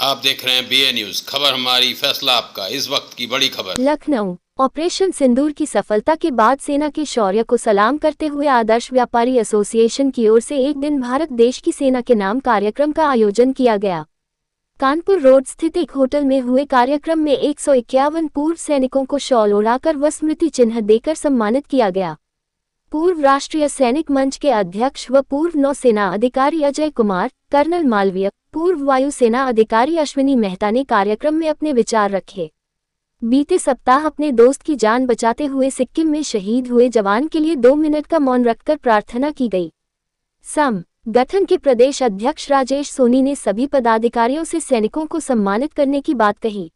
आप देख रहे हैं BA न्यूज। खबर हमारी, फैसला आपका। इस वक्त की बड़ी खबर। लखनऊ ऑपरेशन सिंदूर की सफलता के बाद सेना के शौर्य को सलाम करते हुए आदर्श व्यापारी एसोसिएशन की ओर से एक दिन भारत देश की सेना के नाम कार्यक्रम का आयोजन किया गया। कानपुर रोड स्थित एक होटल में हुए कार्यक्रम में 151 पूर्व सैनिकों को शॉल ओढ़ाकर व स्मृति चिन्ह देकर सम्मानित किया गया। पूर्व राष्ट्रीय सैनिक मंच के अध्यक्ष व पूर्व नौसेना अधिकारी अजय कुमार, कर्नल मालवीय, पूर्व वायुसेना अधिकारी अश्विनी मेहता ने कार्यक्रम में अपने विचार रखे। बीते सप्ताह अपने दोस्त की जान बचाते हुए सिक्किम में शहीद हुए जवान के लिए 2 मिनट का मौन रखकर प्रार्थना की गई। गठन के प्रदेश अध्यक्ष राजेश सोनी ने सभी पदाधिकारियों से सैनिकों को सम्मानित करने की बात कही।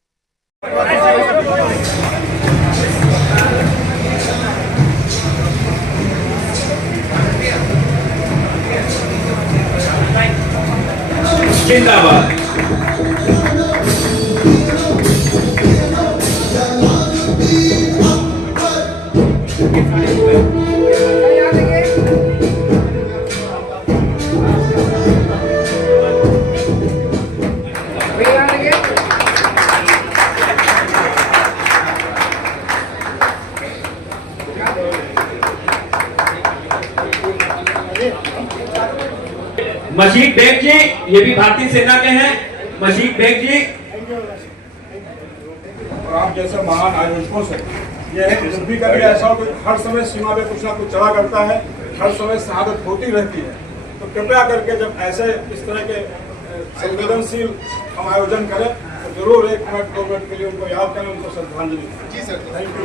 जिंदाबाद। मशीद बेग जी, ये भी भारतीय सेना के हैं। मशीद बेग जी, और आप जैसे महान आयोजकों से ये है, जब भी कभी ऐसा हो कि हर समय सीमा पे कुछ ना कुछ चला करता है, हर समय शहादत होती रहती है, तो कृपया करके जब ऐसे इस तरह के संवेदनशील हम आयोजन करें तो जरूर 1 मिनट 2 मिनट के लिए उनको याद करें, उनको श्रद्धांजलि। जी सर, थैंक यू।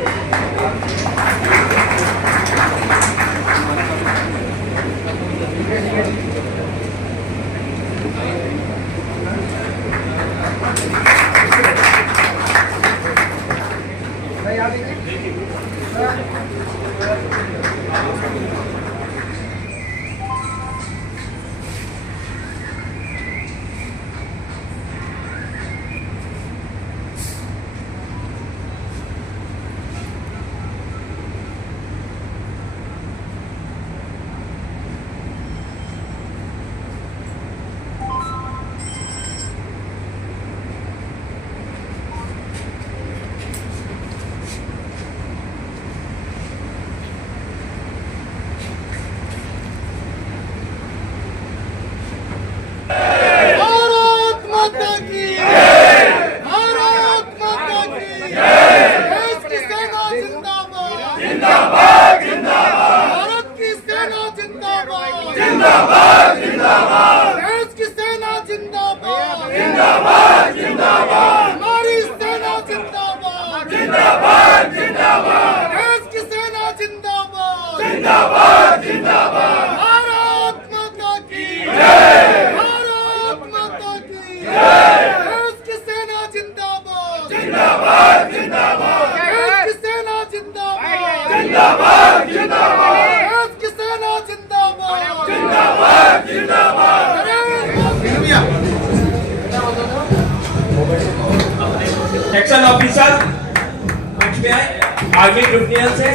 जिंदाबाद जिंदाबाद, देश की सेना जिंदाबाद जिंदाबाद जिंदाबाद, हमारी सेना जिंदाबाद जिंदाबाद जिंदाबाद, देश की सेना जिंदाबाद जिंदाबाद जिंदाबाद, भारत माता की जय, भारत माता की जय, देश की सेना जिंदाबाद जिंदाबाद जिंदाबाद, देश की सेना जिंदाबाद जिंदाबाद जिंदाबाद, देश की सेना जिंदाबाद जिंदाबाद जिंदाबाद। सेक्शन ऑफिसर मंच में आए, आर्मी ट्रिब्यूनल से।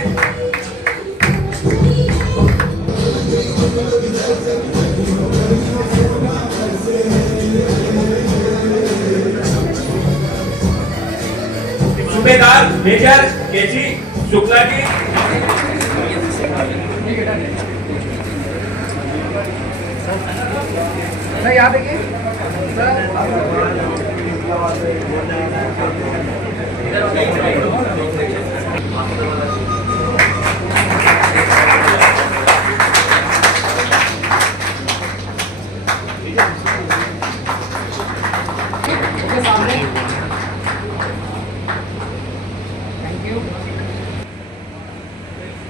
सूबेदार मेजर केजी शुक्ला जी, याद है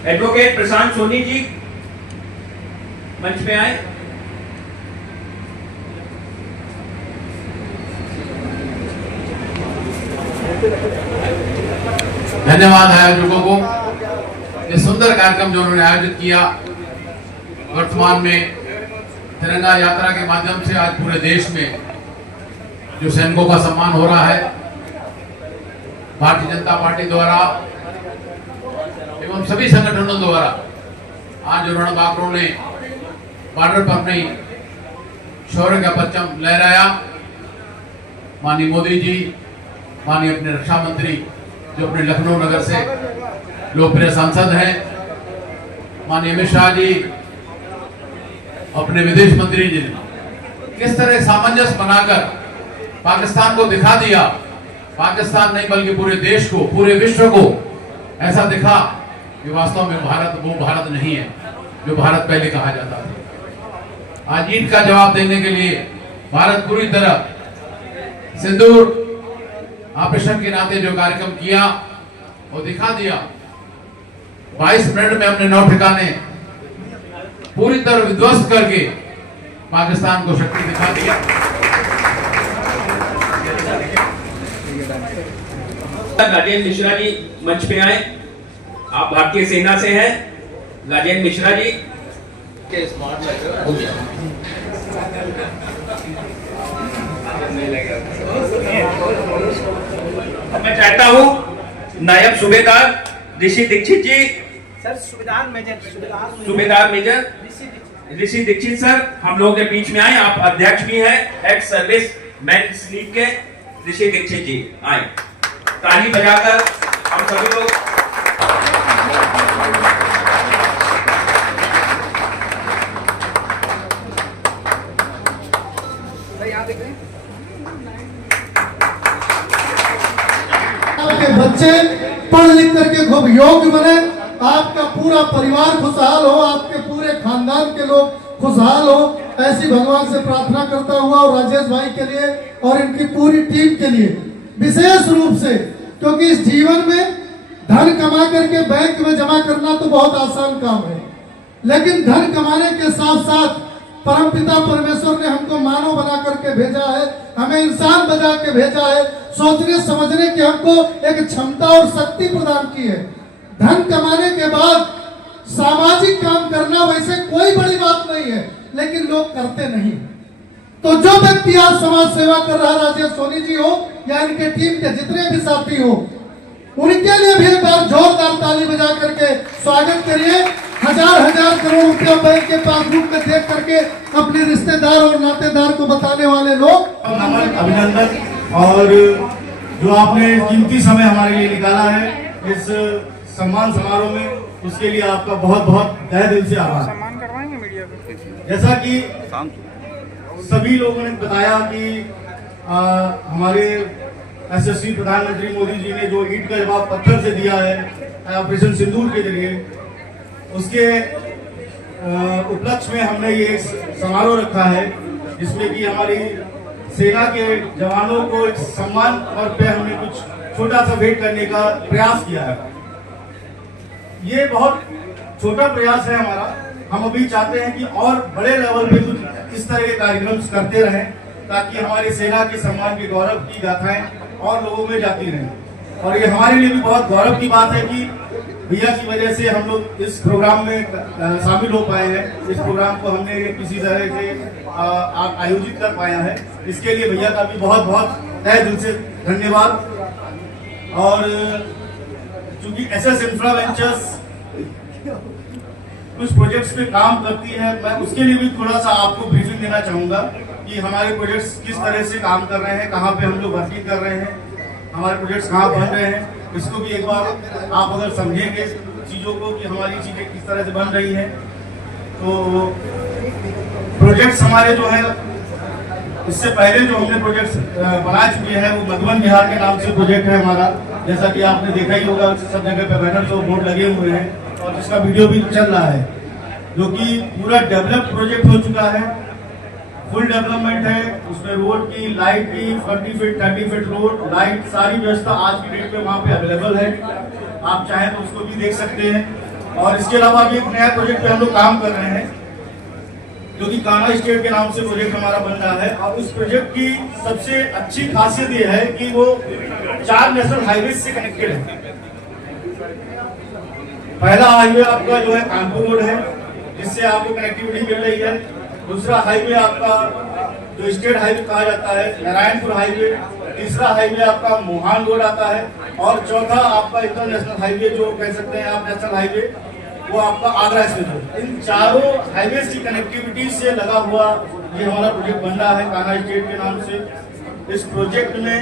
एडवोकेट प्रशांत सोनी जी मंच में आए। धन्यवाद आयोजकों को, ये सुंदर कार्यक्रम जो उन्होंने आयोजित किया। वर्तमान में तिरंगा यात्रा के माध्यम से आज पूरे देश में जो सैनिकों का सम्मान हो रहा है, भारतीय जनता पार्टी द्वारा एवं सभी संगठनों द्वारा आज जो रणबांकुरों ने बॉर्डर पर अपनी शौर्य का परचम लहराया, माननीय मोदी जी, माननीय अपने रक्षा मंत्री जो अपने लखनऊ नगर से लोकप्रिय सांसद हैं, माननीय अमित शाह जी, अपने विदेश मंत्री जी ने किस तरह सामंजस्य बनाकर पाकिस्तान को दिखा दिया, पाकिस्तान नहीं बल्कि पूरे देश को, पूरे विश्व को ऐसा दिखा कि वास्तव में भारत वो भारत नहीं है जो भारत पहले कहा जाता था। आज ईद का जवाब देने के लिए भारत पूरी तरह सिंदूर ऑपरेशन के नाते जो कार्यक्रम किया वो दिखा दिया। 22 मिनट में हमने 9 ठिकाने पूरी तरह विध्वस्त करके पाकिस्तान को शक्ति दिखा दिया। राजेंद्र मिश्रा जी मंच पे आए। आप भारतीय सेना से हैं। राजेंद्र मिश्रा जी अब मैं चाहता हूं नायब सूबेदार ऋषि दीक्षित जी, सर सुबेदार मेजर ऋषि दीक्षित सर हम लोगों के बीच में आए। आप अध्यक्ष भी हैं एक्स सर्विस मैन लीग के। ऋषि दीक्षित जी आए, ताली बजाकर हम सभी लोग आपके बच्चे पढ़ लिख करके खूब योग्य बने, आपका पूरा परिवार खुशहाल हो, आपके पूरे खानदान के लोग खुशहाल हो, ऐसी भगवान से प्रार्थना करता हुआ और राजेश भाई के लिए और इनकी पूरी टीम के लिए विशेष रूप से, क्योंकि इस जीवन में धन कमा करके बैंक में जमा करना तो बहुत आसान काम है, लेकिन धन कमाने के साथ साथ परमपिता परमेश्वर ने हमको मानव बना करके भेजा है, हमें इंसान बना के भेजा है, सोचने समझने की हमको एक क्षमता और शक्ति प्रदान की है। धन कमाने के बाद सामाजिक काम करना वैसे कोई बड़ी बात नहीं है, लेकिन लोग करते नहीं। तो जो व्यक्ति आज समाज सेवा कर रहा, राजेश सोनी जी हो या इनके टीम के जितने भी साथी हो, उनके लिए भी एक बार जोरदार ताली बजा करके स्वागत करिए। हजार करोड़ रुपया बैंक के पासबुक में देख करके अपने रिश्तेदार और नातेदार को बताने वाले लोग, नमन, अभिनंदन। और जो आपने कीमती समय हमारे लिए निकाला है इस सम्मान समारोह में, उसके लिए आपका बहुत बहुत तहे दिल से आभार। जैसा कि सभी लोगों ने बताया कि हमारे यशस्वी प्रधानमंत्री मोदी जी ने जो ईंट का जवाब पत्थर से दिया है ऑपरेशन सिंदूर के जरिए, उसके उपलक्ष्य में हमने ये समारोह रखा है, जिसमें कि हमारी सेना के जवानों को एक सम्मान और पे हमने कुछ छोटा सा भेंट करने का प्रयास किया है। ये बहुत छोटा प्रयास है हमारा। हम अभी चाहते हैं कि और बड़े लेवल पे कुछ इस तरह के कार्यक्रम करते रहें, ताकि हमारी सेना के सम्मान के गौरव की गाथाएं और लोगों में जाती रहें। और ये हमारे लिए भी बहुत गौरव की बात है कि भैया की वजह से हम लोग इस प्रोग्राम में शामिल हो पाए हैं। इस प्रोग्राम को हमने किसी तरह से आयोजित कर पाया है, इसके लिए भैया का भी बहुत बहुत तहे दिल से धन्यवाद। और चूंकि एसएस इंफ्रा वेंचर्स कुछ प्रोजेक्ट्स पे काम करती है, मैं उसके लिए भी थोड़ा सा आपको ब्रीफिंग देना चाहूँगा कि हमारे प्रोजेक्ट्स किस तरह से काम कर रहे हैं, कहाँ पे हम लोग वर्किंग कर रहे हैं, हमारे प्रोजेक्ट्स कहाँ बन रहे हैं। इसको भी एक बार आप अगर समझेंगे चीज़ों को कि हमारी चीज़ें किस तरह से बन रही हैं, तो प्रोजेक्ट्स हमारे जो है, इससे पहले जो हमने प्रोजेक्ट्स बना चुके हैं वो मधुबन बिहार के नाम से प्रोजेक्ट है हमारा। जैसा कि आपने देखा ही होगा, सब जगह पे बैनर्स और बोर्ड लगे हुए हैं और जिसका वीडियो भी चल रहा है, जो कि पूरा डेवलप प्रोजेक्ट हो चुका है, फुल डेवलपमेंट है। उसमें रोड की, लाइट की, 40 फीट 30 फीट रोड, लाइट, सारी व्यवस्था आज की डेट में वहाँ पे अवेलेबल है। आप चाहें तो उसको भी देख सकते हैं। और इसके अलावा भी एक नया प्रोजेक्ट पे हम लोग काम कर रहे हैं, जो कि कान्हा स्टेट के नाम से प्रोजेक्ट हमारा बन रहा है। और उस प्रोजेक्ट की सबसे अच्छी खासियत ये है कि वो 4 नेशनल हाईवे से कनेक्टेड है। पहला हाईवे आपका जो है कानपुर रोड है, जिससे आपको कनेक्टिविटी मिल रही है। दूसरा हाईवे आपका जो स्टेट हाईवे कहा जाता है, नारायणपुर हाईवे। तीसरा हाईवे आपका मोहान रोड आता है। और चौथा आपका इंटरनेशनल हाईवे जो कह सकते हैं आप, नेशनल हाईवे, वो आपका आगरा एक्सप्रेस। इन चारों हाईवे की कनेक्टिविटी से लगा हुआ ये हमारा प्रोजेक्ट बन रहा है कान्हा स्टेट के नाम से। इस प्रोजेक्ट में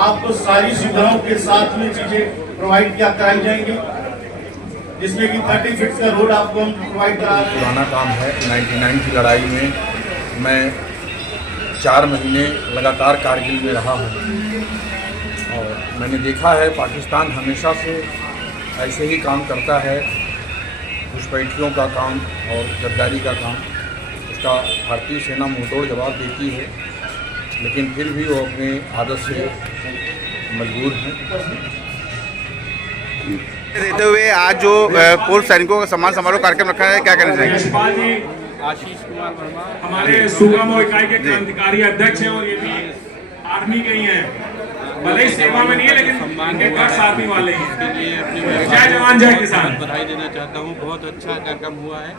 आपको सारी सुविधाओं के साथ में चीजें प्रोवाइड कराई जाएंगी, जिसमें कि 30 फीट का रोड आपको हम प्रोवाइड करा रहे हैं। पुराना काम है। 99 की लड़ाई में मैं 4 महीने लगातार कारगिल में रहा हूँ और मैंने देखा है पाकिस्तान हमेशा से ऐसे ही काम करता है, घुसपैठियों का काम और गद्दारी का काम। इसका भारतीय सेना मुंहतोड़ जवाब देती है, लेकिन फिर भी वो अपने आदत से मजबूर हैं। देते हुए आज जो पूर्व सैनिकों का सम्मान समारोह कार्यक्रम रखा है, क्या कहना चाहेंगे? यशपाल जी आशीष कुमार वर्मा हमारे सुगम इकाई के क्रांतिकारी अध्यक्ष हैं और ये भी आर्मी के ही हैं, भले ही सेवा में नहीं है लेकिन इनके घर आर्मी वाले ही हैं। जय जवान जय किसान। बधाई देना चाहता हूँ, बहुत अच्छा कार्यक्रम हुआ है।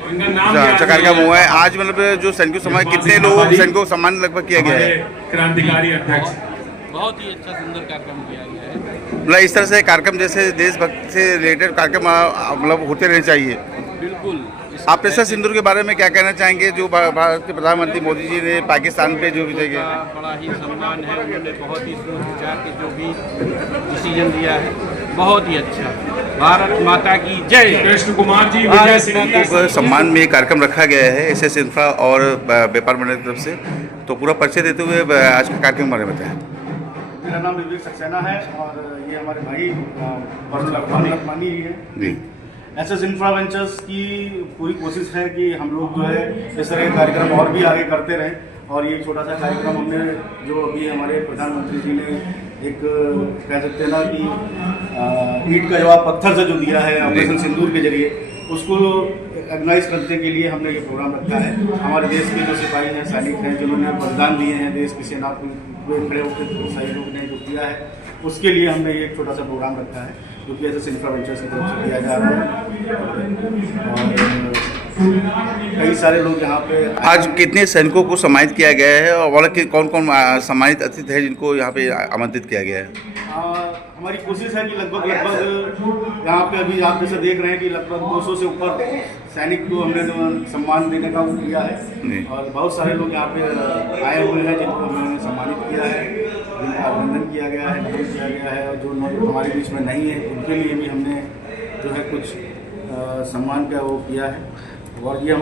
इनका नाम अच्छा कार्यक्रम हुआ है आज। मतलब जो सैनिकों सम्मान, कितने लोग सैनिकों को सम्मान लगभग किया गया है? क्रांतिकारी अध्यक्ष। बहुत ही अच्छा सुंदर कार्यक्रम किया गया है। मतलब इस तरह से कार्यक्रम जैसे देशभक्ति से रिलेटेड कार्यक्रम मतलब होते रहने चाहिए। बिल्कुल। आप ऑपरेशन सिंदूर के बारे में क्या कहना चाहेंगे, जो भारत के प्रधानमंत्री मोदी जी ने पाकिस्तान पे जो विजय किया? बड़ा ही सम्मान है, उन्होंने बहुत ही सोच विचार के जो भी डिसीजन दिया है बहुत ही अच्छा। भारत माता की जय। कृष्ण कुमार जी विजय सिंह को सम्मान में कार्यक्रम रखा गया है एसएस इंफ्रा और व्यापार मंडल की तरफ से, तो पूरा परिचय देते हुए आज का कार्यक्रम बारे में बताएं। मेरा नाम विवेक सक्सेना है और ये हमारे भाई वरुण लखमानी है जी। एसएस इंफ्रा वेंचर्स की पूरी कोशिश है कि हम लोग जो है इस तरह के कार्यक्रम और भी आगे करते रहें, और ये छोटा सा कार्यक्रम हमने जो अभी हमारे प्रधानमंत्री जी ने एक कह सकते हैं ना कि ईंट का जवाब पत्थर से जो दिया है ऑपरेशन सिंदूर के जरिए, उसको ऑर्गेनाइज करने के लिए हमने ये प्रोग्राम रखा है। हमारे देश के जो सिपाही हैं, सैनिक हैं, जिन्होंने बलिदान दिए हैं देश की सेना पे खड़े होकर सहयोग ने जो किया है, उसके लिए हमने ये एक छोटा सा प्रोग्राम रखा है जो कि एसएस इंफ्रा वेंचर्स की तरफ से किया जा रहा है। और कई सारे लोग यहाँ पे आज कितने सैनिकों को सम्मानित किया गया है और वाला के कौन कौन सम्मानित अतिथि है जिनको यहाँ पे आमंत्रित किया गया है? हमारी कोशिश है कि लगभग यहाँ पे अभी आप जैसे देख रहे हैं कि लगभग 200 से ऊपर सैनिक को हमने सम्मान देने का किया है, और बहुत सारे लोग यहाँ पे आए हुए हैं जिनको हमने सम्मानित किया है, जिनका अभिनंदन किया गया है, नमन किया गया है, और जो हमारे बीच में नहीं है उनके लिए भी हमने जो है कुछ सम्मान का वो किया है।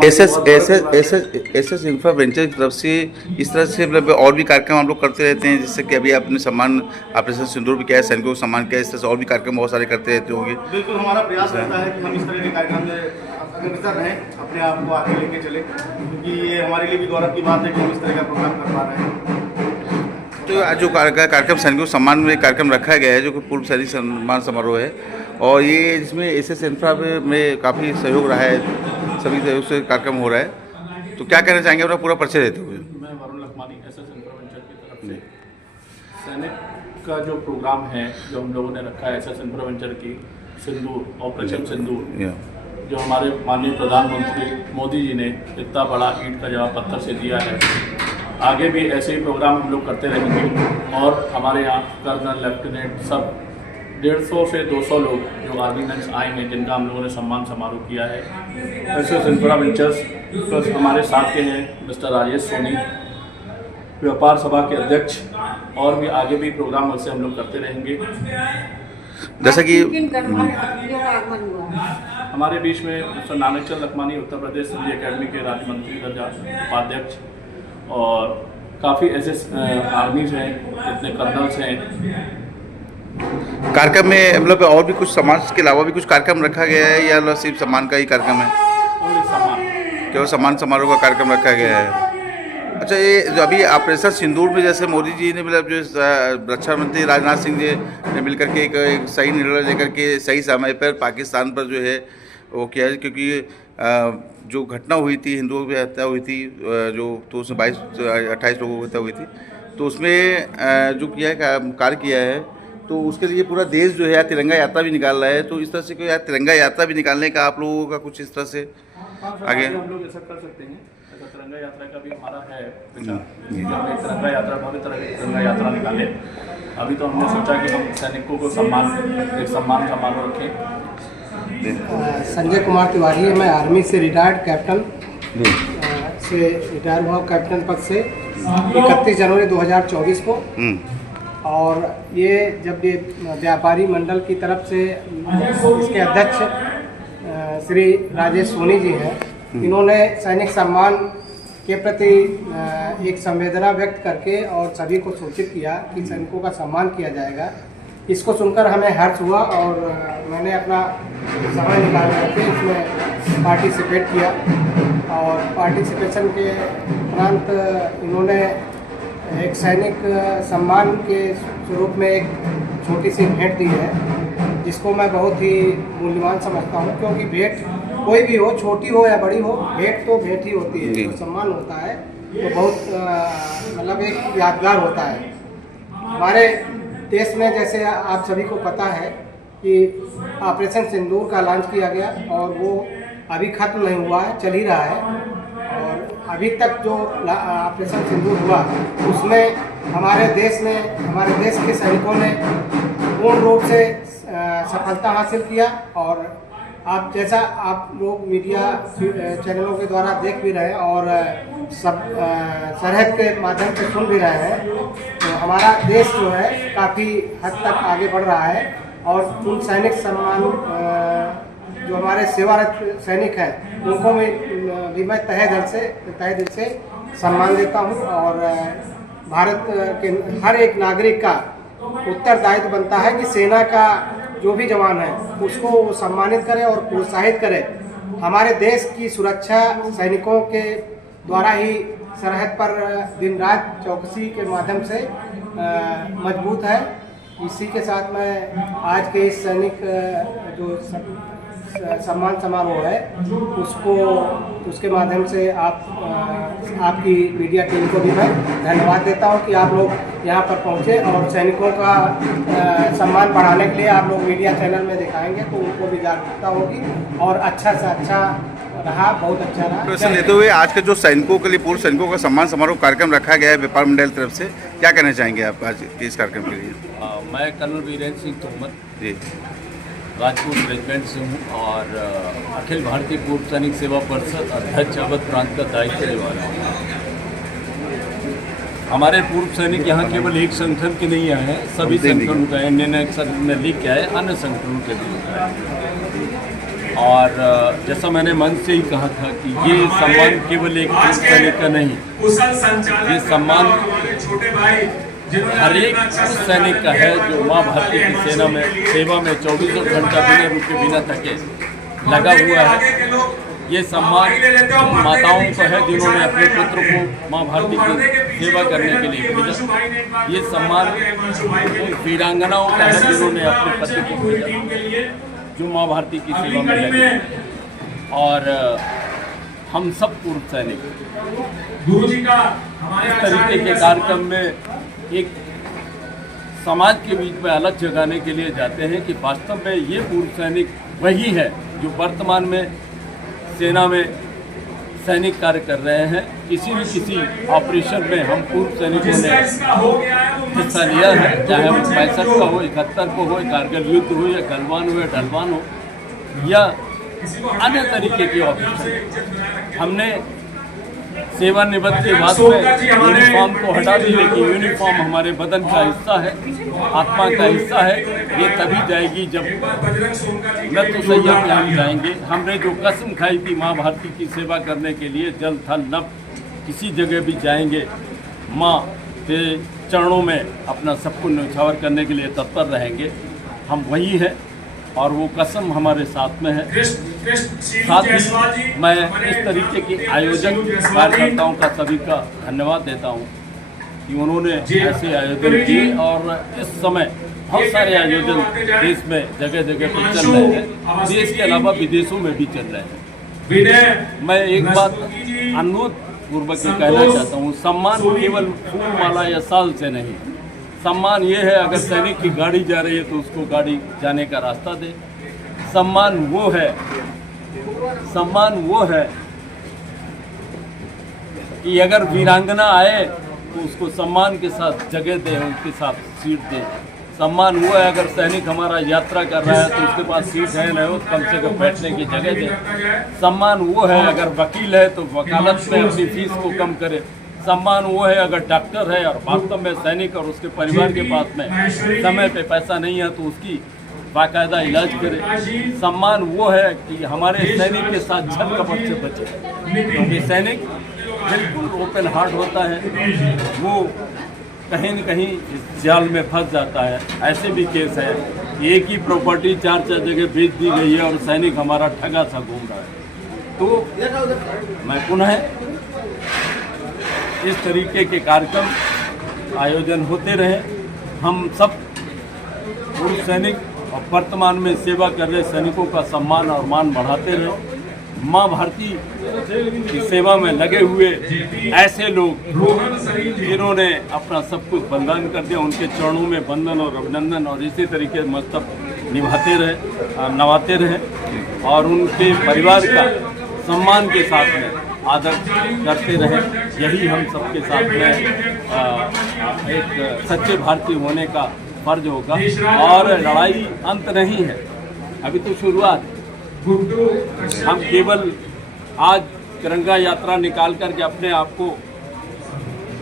एसएस इंफ्रा वेंचर की तरफ से इस तरह से मतलब और भी कार्यक्रम हम लोग करते रहते हैं, जिससे कि अभी आपने सम्मान ऑपरेशन सिंदूर भी किया है, सैनिकों को सम्मान किया है, इस तरह से और भी कार्यक्रम बहुत सारे करते रहते होंगे। बिल्कुल, हमारा प्रयास रहता है कि हम इस तरह के कार्यक्रम में अग्रसर रहें, अपने आप को आगे लेके चले, क्योंकि ये हमारे लिए भी गौरव की बात है कि हम इस तरह का प्रोग्राम कर पा रहे हैं। तो आज जो कार्यक्रम सैनिकों को सम्मान में कार्यक्रम रखा गया है जो कि पूर्व सैनिक सम्मान समारोह है, और ये जिसमें एसएस इंफ्रा में काफ़ी सहयोग रहा है, सभी सहयोग से कार्यक्रम हो रहा है, तो क्या कहना चाहेंगे अपना पूरा परिचय देते हुए? मैं Varun Lakhmani SS infra venture की तरफ से सैनिक का जो प्रोग्राम है जो हम लोगों ने रखा है एसएस इंफ्रा वेंचर की सिंदूर ऑपरेशन सिंदूर, जो हमारे माननीय प्रधानमंत्री मोदी जी ने इतना बड़ा ईंट का जवाब पत्थर से दिया है, आगे भी ऐसे ही प्रोग्राम हम लोग करते रहेंगे। और हमारे यहाँ कर्नल लेफ्टिनेंट सब 150 से 200 लोग जो आर्मीमेंट्स आए हैं जिनका हम लोगों ने सम्मान समारोह किया है। एसएस इंफ्रा वेंचर्स प्लस हमारे साथ के हैं मिस्टर राजेश सोनी, व्यापार सभा के अध्यक्ष, और भी आगे भी प्रोग्राम ऐसे हम लोग करते रहेंगे। जैसा कि हमारे बीच में मिस्टर नानकचंद लखमानी उत्तर प्रदेश सिंधी अकेडमी के राज्य मंत्री दर्जा उपाध्यक्ष, और काफ़ी ऐसे आर्मीज हैं, इतने कर्नल्स हैं। कार्यक्रम में मतलब और भी कुछ समाज के अलावा भी कुछ कार्यक्रम रखा गया है या सिर्फ सम्मान का ही कार्यक्रम है? केवल सम्मान समारोह का कार्यक्रम रखा गया है। अच्छा, ये जो अभी ऑपरेशन सिंदूर में जैसे मोदी जी ने मतलब जो रक्षा मंत्री राजनाथ सिंह जी ने मिलकर के एक सही निर्णय लेकर के सही समय पर पाकिस्तान पर जो है वो किया है, क्योंकि जो घटना हुई थी, हिंदुओं की हत्या हुई थी, जो तो उसमें 28 लोगों की हत्या हुई थी, तो उसमें जो किया है कार्य किया है, तो उसके लिए पूरा देश जो है तिरंगा यात्रा भी निकाल रहा है। तो इस तरह से कोई तिरंगा यात्रा भी निकालने का आप लोगों का कुछ इस तरह से आगे हम लोग ऐसा कर सकते हैं। ऐसा तिरंगा यात्रा का भी हमारा है विचार, तिरंगा यात्रा बहुत तरह की तिरंगा यात्रा निकाले। अभी तो हमने सोचा कि हम सैनिकों को एक सम्मान समारोह रखें। संजय कुमार तिवारी है, मैं आर्मी से रिटायर्ड कैप्टन से रिटायर हुआ हूँ कैप्टन पद से 31 जनवरी 2024 को। और ये जब ये व्यापारी मंडल की तरफ से इसके अध्यक्ष श्री राजेश सोनी जी हैं, इन्होंने सैनिक सम्मान के प्रति एक संवेदना व्यक्त करके और सभी को सूचित किया कि सैनिकों का सम्मान किया जाएगा। इसको सुनकर हमें हर्ष हुआ और मैंने अपना समय निकाल करके इसमें पार्टिसिपेट किया। और पार्टिसिपेशन के उपरांत इन्होंने एक सैनिक सम्मान के स्वरूप में एक छोटी सी भेंट दी है, जिसको मैं बहुत ही मूल्यवान समझता हूँ, क्योंकि भेंट कोई भी हो, छोटी हो या बड़ी हो, भेंट तो भेंट ही होती है। जो सम्मान होता है तो बहुत मतलब एक यादगार होता है। हमारे देश में जैसे आप सभी को पता है कि ऑपरेशन सिंदूर का लॉन्च किया गया और वो अभी खत्म नहीं हुआ है, चल ही रहा है। और अभी तक जो ऑपरेशन सिंदूर हुआ उसमें हमारे देश के सैनिकों ने पूर्ण रूप से सफलता हासिल किया। और आप जैसा आप लोग मीडिया चैनलों के द्वारा देख भी रहे हैं और सब सरहद के माध्यम से सुन भी रहे हैं, तो हमारा देश जो है काफ़ी हद तक आगे बढ़ रहा है। और उन सैनिक सम्मान जो हमारे सेवारत सैनिक हैं उनको भी मैं तहे दिल से सम्मान देता हूं। और भारत के हर एक नागरिक का उत्तरदायित्व बनता है कि सेना का जो भी जवान है उसको वो सम्मानित करे और प्रोत्साहित करे। हमारे देश की सुरक्षा सैनिकों के द्वारा ही सरहद पर दिन रात चौकसी के माध्यम से मजबूत है। इसी के साथ मैं आज के इस सैनिक जो सम्मान समारोह है उसके माध्यम से आपकी मीडिया टीम को भी मैं धन्यवाद देता हूं कि आप लोग यहां पर पहुंचे और सैनिकों का सम्मान बढ़ाने के लिए आप लोग मीडिया चैनल में दिखाएंगे तो उनको भी जागरूकता होगी और अच्छा से अच्छा रहा, बहुत अच्छा रहा। प्रश्न लेते हुए आज के जो सैनिकों के लिए पूर्व सैनिकों का सम्मान समारोह कार्यक्रम रखा गया है व्यापार मंडल तरफ से, क्या कहना चाहेंगे आप आज इस कार्यक्रम के लिए? मैं कर्नल वीरेंद्र सिंह तोमर जी राजपूत रेजिमेंट से हूँ और अखिल भारतीय पूर्व सैनिक सेवा परिषद अध्यक्ष अवध प्रांत का दायित्व निभा रहा हूँ। हमारे पूर्व सैनिक यहाँ केवल एक संगठन के नहीं आए हैं, सभी संगठनों का इंडियन एक्शन में लीग के आए, अन्य संगठनों के भी आए। और जैसा मैंने मन से ही कहा था कि ये सम्मान केवल एक पूर्व सैनिक का नहीं, ये सम्मान हर एक सैनिक का है जो माँ भारती की सेवा में 24 घंटा बिना रुके बिना थके लगा हुआ है। ये सम्मान माताओं को है जिन्होंने अपने पुत्र को माँ भारती की सेवा करने के लिए भेजा। ये सम्मान वीरांगनाओं का है जिन्होंने अपने पति को भेजा जो माँ भारती की सेवा में लगे। और हम सब पूर्व सैनिक इस तरीके के कार्यक्रम में एक समाज के बीच में अलग जगाने के लिए जाते हैं कि वास्तव में ये पूर्व सैनिक वही है जो वर्तमान में सेना में सैनिक कार्य कर रहे हैं। किसी ऑपरेशन में हम पूर्व सैनिकों ने हिस्सा लिया है, चाहे वो 65 का हो, 71 को हो, कारगिल युद्ध हो या गलवान हो या ढलवान हो या अन्य तरीके के ऑपरेशन। हमने सेवानिवृत्त के बाद में यूनिफॉर्म को हटा दी, लेकिन यूनिफॉर्म हमारे बदन का हिस्सा है, आत्मा का हिस्सा है। ये तभी जाएगी जब न तो सैया पे हम जाएंगे। हमने जो कसम खाई थी माँ भारती की सेवा करने के लिए, जल थल नभ किसी जगह भी जाएंगे, माँ के चरणों में अपना सब कुछ न्यौछावर करने के लिए तत्पर रहेंगे। हम वही हैं और वो कसम हमारे साथ में है। साथ ही मैं इस तरीके के आयोजक कार्यकर्ताओं का सभी का धन्यवाद देता हूँ कि उन्होंने ऐसे आयोजन किए और इस समय बहुत सारे आयोजन देश में जगह जगह पर चल रहे हैं, देश के अलावा विदेशों में भी चल रहे हैं। मैं एक बात अनुरोध पूर्वक ये कहना चाहता हूँ, सम्मान केवल फूल माला या साल से नहीं, सम्मान ये है अगर सैनिक की गाड़ी जा रही है तो उसको गाड़ी जाने का रास्ता दे। सम्मान वो है कि अगर वीरांगना आए तो उसको सम्मान के साथ जगह दे, उसके साथ सीट दे। सम्मान वो है अगर सैनिक हमारा यात्रा कर रहा है तो उसके पास सीट है न हो, कम से कम बैठने की जगह दे। सम्मान वो है अगर वकील है तो वकालत में अपनी फीस को कम करे। सम्मान वो है अगर डॉक्टर है और वास्तव में सैनिक और उसके परिवार के पास में समय पे पैसा नहीं है तो उसकी बाकायदा इलाज करे। सम्मान वो है कि हमारे सैनिक के साथ छल कपट से बचे, क्योंकि सैनिक बिल्कुल ओपन हार्ट होता है, वो कहीं न कहीं इस जाल में फंस जाता है। ऐसे भी केस है, एक ही प्रॉपर्टी 4-4 जगह बेच दी गई है और सैनिक हमारा ठगा सा घूम रहा है। तो मैं पुनः इस तरीके के कार्यक्रम आयोजन होते रहे, हम सब पूर्व सैनिक और वर्तमान में सेवा कर रहे सैनिकों का सम्मान और मान बढ़ाते रहे। माँ भारती की सेवा में लगे हुए ऐसे लोग जिन्होंने अपना सब कुछ बलिदान कर दिया, उनके चरणों में वंदन और अभिनंदन, और इसी तरीके मस्तक नवाते रहे और उनके परिवार का सम्मान के साथ में आदर करते रहे। यही हम सबके साथ में एक सच्चे भारतीय होने का फर्ज होगा। और लड़ाई अंत नहीं है, अभी तो शुरुआत है। हम केवल आज तिरंगा यात्रा निकाल करके अपने आप को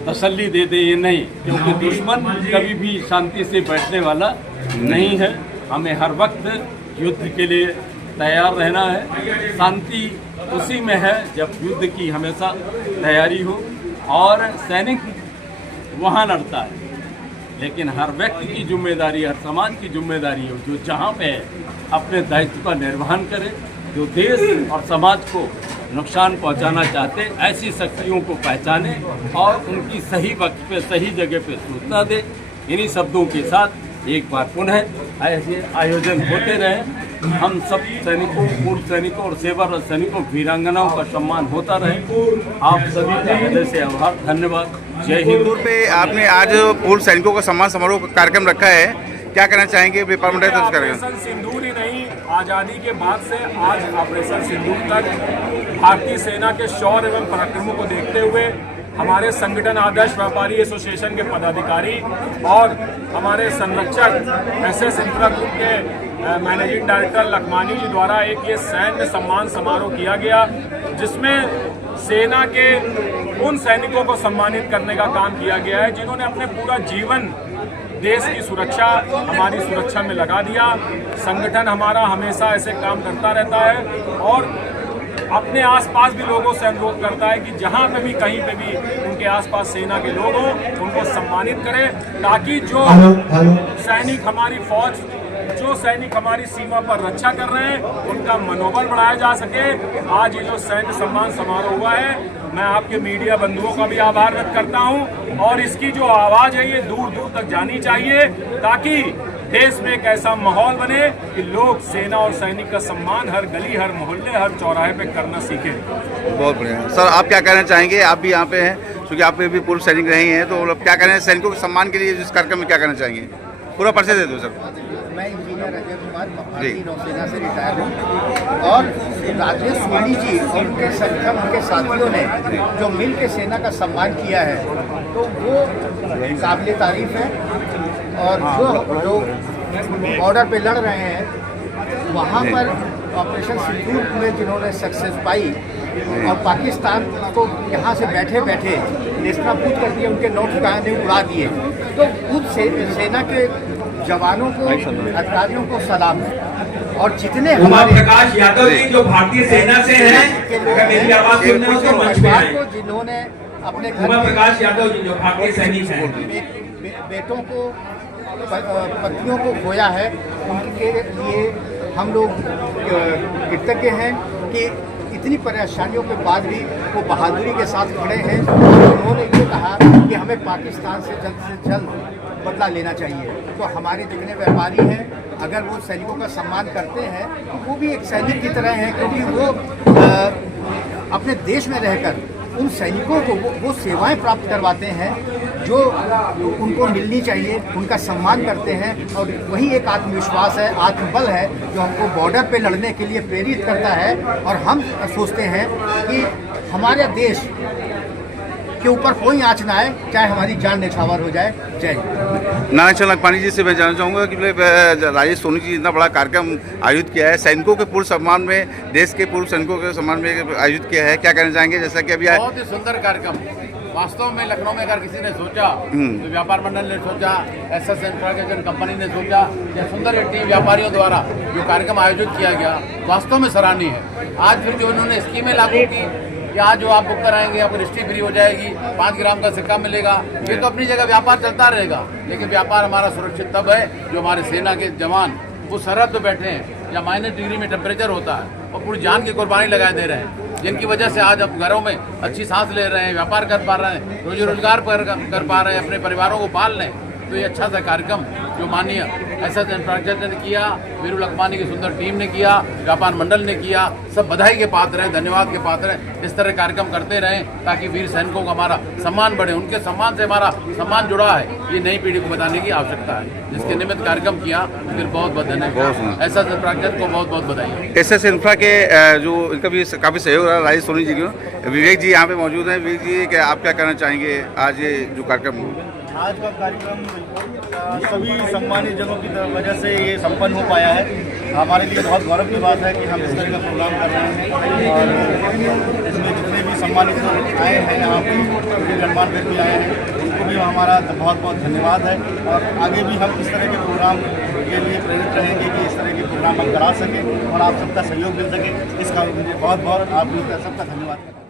तसल्ली दे दें ये नहीं, क्योंकि दुश्मन कभी भी शांति से बैठने वाला नहीं है। हमें हर वक्त युद्ध के लिए तैयार रहना है। शांति उसी में है जब युद्ध की हमेशा तैयारी हो, और सैनिक वहाँ लड़ता है, लेकिन हर व्यक्ति की जिम्मेदारी, हर समाज की जिम्मेदारी हो जो जहाँ पे है अपने दायित्व का निर्वहन करे। जो देश और समाज को नुकसान पहुँचाना चाहते ऐसी शक्तियों को पहचाने और उनकी सही वक्त पे सही जगह पे सूचना दे। इन्हीं शब्दों के साथ एक बार पुनः ऐसे आयोजन होते रहे। हम सब सैनिकों, पूर्व सैनिकों और सेवारत सैनिकों, वीरांगनाओं का सम्मान होता रहे। आप सभी का हृदय से आभार, धन्यवाद। जय हिंद। पे आपने आज पूर्व सैनिकों का सम्मान समारोह का कार्यक्रम रखा है, क्या कहना चाहेंगे? ऑपरेशन सिंदूर ही नहीं, आज़ादी के बाद से आज ऑपरेशन सिंदूर तक भारतीय सेना के शौर्य एवं पराक्रमों को देखते हुए हमारे संगठन आदर्श व्यापारी एसोसिएशन के पदाधिकारी और हमारे संरक्षक SS इंफ्रा ग्रुप के मैनेजिंग डायरेक्टर लखमानी जी द्वारा एक ये सैन्य सम्मान समारोह किया गया, जिसमें सेना के उन सैनिकों को सम्मानित करने का काम किया गया है जिन्होंने अपने पूरा जीवन देश की सुरक्षा, हमारी सुरक्षा में लगा दिया। संगठन हमारा हमेशा ऐसे काम करता रहता है और अपने आसपास भी लोगों से अनुरोध करता है कि जहां पे भी, कहीं पे भी उनके आसपास सेना के लोग हों, उनको सम्मानित करें, ताकि जो सैनिक हमारी फौज, जो सैनिक हमारी सीमा पर रक्षा कर रहे हैं, उनका मनोबल बढ़ाया जा सके। आज ये जो सैन्य सम्मान समारोह हुआ है, मैं आपके मीडिया बंधुओं का भी आभार व्यक्त करता हूं, और इसकी जो आवाज़ है ये दूर दूर तक जानी चाहिए, ताकि देश में एक ऐसा माहौल बने कि लोग सेना और सैनिक का सम्मान हर गली, हर मोहल्ले, हर चौराहे पे करना सीखें। बहुत बढ़िया सर, आप क्या कहना चाहेंगे? आप भी यहाँ पे हैं, क्योंकि आप भी पूर्व सैनिक रहे हैं, तो क्या कहना है सैनिकों के सम्मान के लिए इस कार्यक्रम में क्या कहना चाहेंगे? पूरा परिचय दे दो सर। मैं इंजीनियर अजय कुमार भारतीय नौसेना से रिटायर हूँ, और राजेश सोनी जी और उनके संगठन, उनके साथियों ने जो मिल के सेना का सम्मान किया है, तो वो काबिल तारीफ है। और जो बॉर्डर पे लड़ रहे हैं, वहाँ पर ऑपरेशन सिंदूर में जिन्होंने सक्सेस पाई और पाकिस्तान को यहाँ से बैठे बैठे नेस्तनाबूद कर दिए, उनके नौ ठिकाने उड़ा दिए, तो उस सेना के जवानों को, अधिकारियों को सलाम है। और जितने उमा प्रकाश यादव जी जो भारतीय सेना से हैं, मेरी आवाज सुनने हो तो मंच पे आए। को जिन्होंने अपने उमा प्रकाश यादव जी जो भारतीय सैनिक हैं, बेटों को, पत्नियों को खोया है, उनके लिए हम लोग कृतज्ञ हैं कि इतनी परेशानियों के बाद भी वो बहादुरी के साथ खड़े हैं। उन्होंने ये कहा कि हमें पाकिस्तान से जल्द बदला लेना चाहिए। तो हमारे जितने व्यापारी हैं, अगर वो सैनिकों का सम्मान करते हैं तो वो भी एक सैनिक की तरह हैं, क्योंकि वो अपने देश में रहकर उन सैनिकों को वो सेवाएं प्राप्त करवाते हैं जो उनको मिलनी चाहिए, उनका सम्मान करते हैं। और वही एक आत्मविश्वास है, आत्मबल है जो हमको बॉर्डर पे लड़ने के लिए प्रेरित करता है। और हम सोचते हैं कि हमारे देश के ऊपर कोई आँच ना आए, चाहे हमारी जान न्यौछावर हो जाए। जय हिंद। नारायण लखमानी जी से मैं जानना चाहूँगा कि राजेश सोनी जी इतना बड़ा कार्यक्रम आयोजित किया है, सैनिकों के पूर्व सम्मान में, देश के पूर्व सैनिकों के सम्मान में आयोजित किया है, क्या कहना चाहेंगे? जैसा कि अभी बहुत ही सुंदर कार्यक्रम वास्तव में लखनऊ में अगर किसी ने सोचा तो व्यापार मंडल ने सोचा, एसएस इंफ्रास्ट्रक्चर कंपनी ने सोचा, या सुंदर टीम व्यापारियों द्वारा जो कार्यक्रम आयोजित किया गया वास्तव में सराहनीय है। आज फिर जो उन्होंने स्कीमें लागू की कि आज जो आप बुक कराएंगे आपको रजिस्ट्री फ्री हो जाएगी, 5 ग्राम का सिक्का मिलेगा, ये तो अपनी जगह व्यापार चलता रहेगा, लेकिन व्यापार हमारा सुरक्षित तब है जो हमारे सेना के जवान वो सरहद पे बैठे हैं या -डिग्री में टेम्परेचर होता है और पूरी जान की कुर्बानी लगाए दे रहे हैं, जिनकी वजह से आज हम घरों में अच्छी सांस ले रहे हैं, व्यापार कर पा रहे हैं, रोजी रोजगार कर पा रहे हैं, अपने परिवारों को पाल रहे हैं। तो ये अच्छा सा कार्यक्रम जो माननीय एसएस इंफ्रास्ट्रक्चर ने किया, वीरू लखमानी की सुंदर टीम ने किया, व्यापार मंडल ने किया, सब बधाई के पात्र हैं, धन्यवाद के पात्र हैं। इस तरह कार्यक्रम करते रहें ताकि वीर सैनिकों का हमारा सम्मान बढ़े, उनके सम्मान से हमारा सम्मान जुड़ा है, ये नई पीढ़ी को बताने की आवश्यकता है, जिसके निमित्त कार्यक्रम किया। फिर बहुत बहुत धन्यवाद, एसएस इंफ्रास्ट्रक्चर को बहुत बहुत बधाई। एसएस इंफ्रा के जो इनका भी काफ़ी सहयोग रहा राजेश सोनी जी को। विवेक जी यहाँ पे मौजूद हैं। विवेक जी, क्या आप क्या कहना चाहेंगे आज ये जो कार्यक्रम? आज का कार्यक्रम सभी सम्मानित जनों की वजह से ये संपन्न हो पाया है। हमारे लिए बहुत गौरव की बात है कि हम इस तरह का प्रोग्राम कर रहे हैं और इसमें जितने भी सम्मानित लोग आए हैं, यहाँ पे गणमान्य व्यक्ति आए हैं, उनको भी हमारा बहुत बहुत धन्यवाद है। और आगे भी हम इस तरह के प्रोग्राम के लिए प्रेरित रहेंगे कि इस तरह के प्रोग्राम हम करा सकें और आप सबका सहयोग मिल सके। इसका मुझे बहुत बहुत आप सबका धन्यवाद।